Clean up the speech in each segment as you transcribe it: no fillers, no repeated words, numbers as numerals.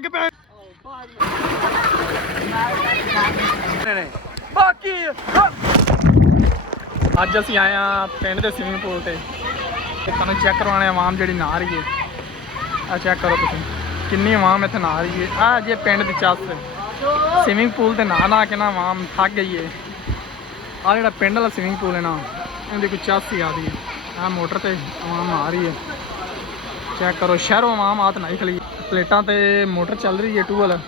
ਡਿੱਗ ਪੈ ਬਾਕੀ ਅੱਜ ਅਸੀਂ ਆਏ ਆ ਪਿੰਡ ਦੇ ਸਵਿਮਿੰਗ ਪੂਲ ਤੇ ਤੁਹਾਨੂੰ ਚੈੱਕ ਕਰਵਾਉਣੇ ਆਵਾਮ ਜਿਹੜੀ ਨਹਾ ਰਹੀ ਹੈ। ਆ ਚੈੱਕ ਕਰੋ ਤੁਸੀਂ ਕਿੰਨੀ ਆਵਾਮ ਇੱਥੇ ਨਹਾ ਰਹੀ ਹੈ। ਆ ਜੇ ਪਿੰਡ ਦੀ ਚੱਸ ਸਵਿਮਿੰਗ ਪੂਲ ਤੇ ਨਹਾ ਕੇ ਨਾ ਆਵਾਮ ਥੱਕ ਗਈ ਹੈ। ਆ ਜਿਹੜਾ ਪਿੰਡ ਵਾਲਾ ਸਵਿਮਿੰਗ ਪੂਲ ਹੈ ਨਾ ਇਹਦੀ ਕੋਈ ਚੱਸ ਹੀ ਆਦੀ ਹੈ। ਆ ਮੋਟਰ ਤੇ ਆਵਾਮ ਨਹਾ ਰਹੀ ਹੈ। ਚੈੱਕ ਕਰੋ ਸ਼ਹਿਰੋਂ ਆਵਾਮ ਆਤ ਨਹਾਈ ਖਲੀ ਪਲੇਟਾਂ ਤੇ ਮੋਟਰ ਚੱਲ ਰਹੀ ਹੈ ਟੂਬਲ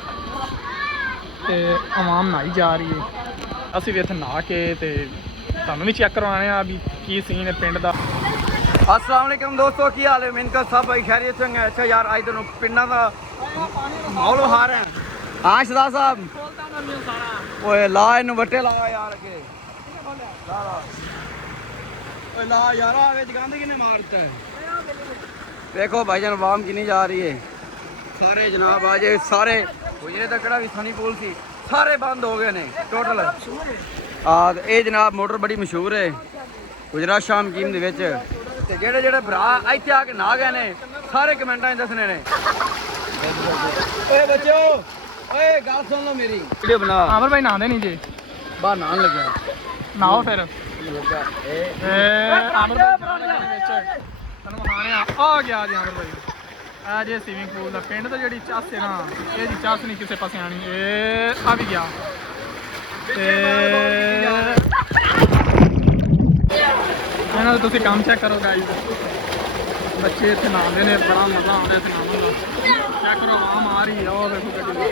ਤੇ ਆਵਾਮ ਨਹਾਈ ਜਾ ਰਹੀ ਹੈ। ਅਸੀਂ ਵੀ ਇੱਥੇ ਨਹਾ ਕੇ ਤੇ ਤੁਹਾਨੂੰ ਵੀ ਚੈੱਕ ਕਰਵਾਉਣੇ ਆ ਵੀ ਕੀ ਸੀਨ ਹੈ ਪਿੰਡ ਦਾ। अस्सलाम वालेकुम दोस्तों की हाल है इनका सब भाई खैरियत से हैं। अच्छा यार आज दोनों पिंडा का माहौल हार है। हाँ शदा साहब ओए ला इन वट्टे ला यार के ला ला ओए ला यार आवे जगांदे किने मारता है। देखो भाईजान वाम की नहीं जा रही है सारे जनाब आज सारे गुजरे तकड़ा भी सनी पुल सी सारे बंद हो गए ने टोटल। ये जनाब मोटर बड़ी मशहूर है गुजरात शाम कीम दे विच ਤੇ ਜਿਹੜੇ ਭਰਾ ਇੱਥੇ ਆ ਕੇ ਨਹਾ ਗਏ ਨੇ ਸਾਰੇ ਕਮੈਂਟਾਂ 'ਚ ਦੱਸਣੇ ਨੇ। ਓਏ ਬੱਚੋ ਓਏ ਗੱਲ ਸੁਣ ਲਓ ਮੇਰੀ ਵੀਡੀਓ ਬਣਾ। ਆਮਰ ਭਾਈ ਨਹਾਉਂਦੇ ਨਹੀਂ ਜੀ ਬਾਹਰ ਨਹਾਉਣ ਲੱਗਿਆ ਨਹਾਓ ਫਿਰ ਆਮਰ ਭਾਈ ਵਿੱਚ ਤੁਹਾਨੂੰ ਖਾਣੇ ਆ ਗਿਆ ਜੀ ਆਮਰ ਭਾਈ। ਆ ਜੇ ਸਵਿਮਿੰਗ ਪੂਲ ਦਾ ਪਿੰਡ ਤੋਂ ਜਿਹੜੀ ਚੱਸ ਹੈ ਨਾ ਇਹਦੀ ਚੱਸ ਨਹੀਂ ਕਿਸੇ ਪਾਸੇ ਆਣੀ। ਇਹ ਆ ਵੀ ਗਿਆ ਤੇ ਇਹਨਾਂ ਦਾ ਤੁਸੀਂ ਕੰਮ ਚੈੱਕ ਕਰੋ ਗਾਈਜ਼। ਬੱਚੇ ਇੱਥੇ ਨਹਾਉਂਦੇ ਨੇ ਬੜਾ ਮਜ਼ਾ ਆਉਂਦਾ ਇੱਥੇ ਨਹਾਉਣ ਦਾ। ਚੈੱਕ ਕਰੋ ਆਮ ਆ ਰਹੀ ਹੈ ਉਹ ਦੇਖੋ ਗੱਡੀ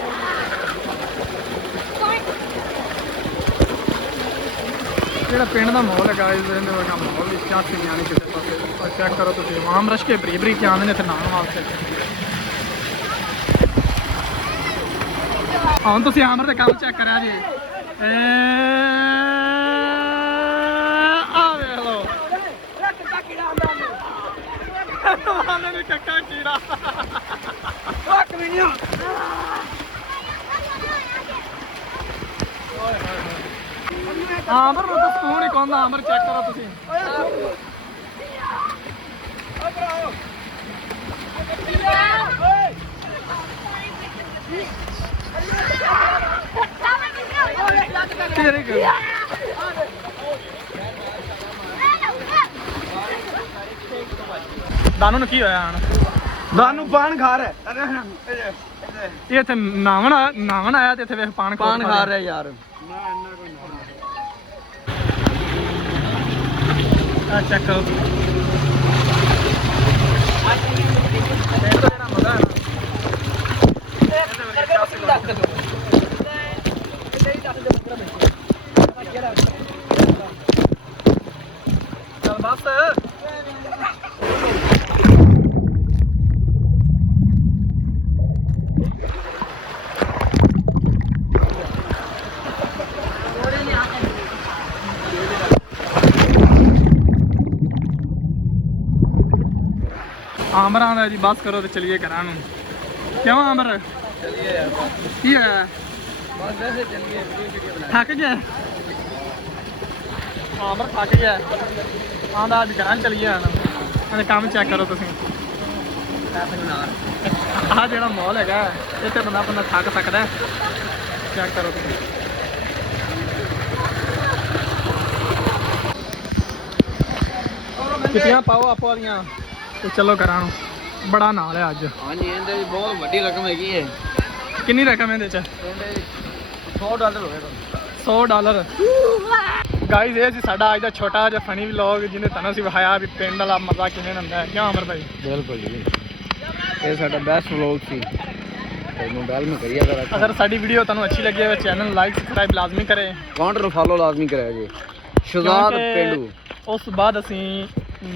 ਜਿਹੜਾ ਪਿੰਡ ਦਾ ਮਾਹੌਲ ਹੈ ਗਾਈਜ਼ ਇਹਦੇ ਵਰਗਾ ਮਾਹੌਲ ਵੀ ਚਾਹ ਨਹੀਂ ਆਣੀ ਕਿਸੇ ਪਾਸੇ। ਚੈੱਕ ਕਰੋ ਤੁਸੀਂ ਆਮ ਰਸ਼ ਕੇ ਬਰੀ ਕੇ ਆਉਂਦੇ ਨੇ ਇੱਥੇ ਨਹਾਉਣ ਵਾਸਤੇ। ਹੁਣ ਤੁਸੀਂ ਆਮਰ ਦੇ ਕੰਮ ਚੈੱਕ ਕਰਿਆ ਜੀ। ਕੱਕਾ ਕੀੜਾ ਆਮਰ ਨੂੰ ਤਾਂ ਸਕੂਨ ਹੀ ਕਹਿੰਦਾ। ਆਮਰ ਚੈੱਕ ਕਰੋ ਤੁਸੀਂ ਦਾਨੂ ਨੂੰ ਕੀ ਹੋਇਆ ਹਣ? ਦਾਨੂ ਪਾਨ ਖਾ ਰਿਹਾ ਇਹ ਇੱਥੇ ਨਾਵਣ ਆਇਆ ਤੇ ਇੱਥੇ ਵੇਖ ਪਾਨ ਖਾ ਰਿਹਾ ਯਾਰ। ਆ ਚੈੱਕ ਕਰੋ ਜਿਹੜਾ ਮਜ਼ਾ ਹੈ ਚੱਲ ਬਸ आमर आंदा जी बस करो तो चलिए घरा नूं। क्यों आमर चलिए यार की है बस वैसे चलिए थक गया आमर थक गया आंदा अज घरा चलिए हूँ। काम चेक करो तुसीं आह जिहड़ा माहौल हैगा इत्थे बंदा थक सकदा है। चेक करो तुसीं कितियां पाओ आपो वालियां ਤੇ ਚਲੋ ਘਰਾਂ ਨੂੰ। ਬੜਾ ਨਾਲ ਹੈ ਅੱਜ। ਹਾਂਜੀ ਇਹਦੇ ਵਿੱਚ ਬਹੁਤ ਵੱਡੀ ਰਕਮ ਹੈਗੀ ਹੈ। ਕਿੰਨੀ ਰਕਮ ਇਹਦੇ ਚ? $100 ਹੋਏਗਾ। $100 ਗਾਈਜ਼ ਇਹ ਸੀ ਸਾਡਾ ਅੱਜ ਦਾ ਛੋਟਾ ਜਿਹਾ ਫਨੀ ਵਲੌਗ ਜਿਹਨੇ ਤੁਹਾਨੂੰ ਅਸੀਂ ਵਿਖਾਇਆ ਵੀ ਪਿੰਡ ਵਾਲਾ ਮਜ਼ਾ ਕਿਵੇਂ ਹੁੰਦਾ ਹੈ। ਕਿਉਂ ਅਮਰ ਭਾਈ? ਬਿਲਕੁਲ ਜੀ ਇਹ ਸਾਡਾ ਬੈਸਟ ਵਲੌਗ ਸੀ। मोबाइल में करिए अगर साड़ी वीडियो ਤੁਹਾਨੂੰ अच्छी लगी है चैनल लाइक सब्सक्राइब लाजमी करें। काउंटर फॉलो लाजमी करें जी। शहजाद पेंडू उस बाद ਅਸੀਂ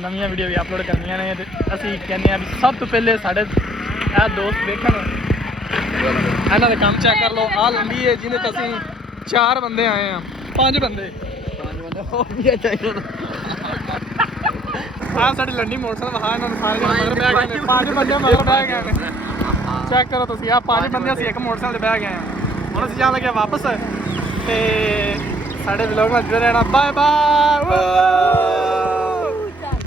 ਨਵੀਆਂ ਵੀਡੀਓ ਵੀ ਅਪਲੋਡ ਕਰਨੀਆਂ ਨੇ ਤੇ ਅਸੀਂ ਕਹਿੰਦੇ ਆ ਵੀ ਸਭ ਤੋਂ ਪਹਿਲੇ ਸਾਡੇ ਇਹ ਦੋਸਤ ਦੇਖਣ ਇਹਨਾਂ ਦਾ ਕੰਮ ਚੈੱਕ ਕਰ ਲਓ। ਆਹ ਲੰਬੀ ਹੈ ਜਿਹਦੇ ਤੇ ਅਸੀਂ 4 ਬੰਦੇ ਆਏ ਆ 5 ਬੰਦੇ ਹੋ ਵੀ ਚਾਹੀਦਾ। ਆਹ ਸਾਡੀ ਲੰਡੀ ਮੋਟਰਸਾਈਕਲ ਵਹਾ ਇਹਨਾਂ ਨੂੰ ਸਾਰੇ ਜਣੇ ਮਗਰ ਬਹਿ ਗਏ ਨੇ। 5 ਬੰਦੇ ਮਗਰ ਬਹਿ ਗਏ ਨੇ। ਚੈੱਕ ਕਰੋ ਤੁਸੀਂ ਆਹ 5 ਬੰਦੇ ਅਸੀਂ ਇੱਕ ਮੋਟਰਸਾਈਕਲ ਤੇ ਬਹਿ ਗਏ ਆ। ਹੁਣ ਅਸੀਂ ਜਾਣ ਲੱਗੇ ਵਾਪਸ ਤੇ ਸਾਡੇ ਵਲੌਗ ਨਾਲ ਜੁੜੇ ਰਹਿਣਾ। Bye bye.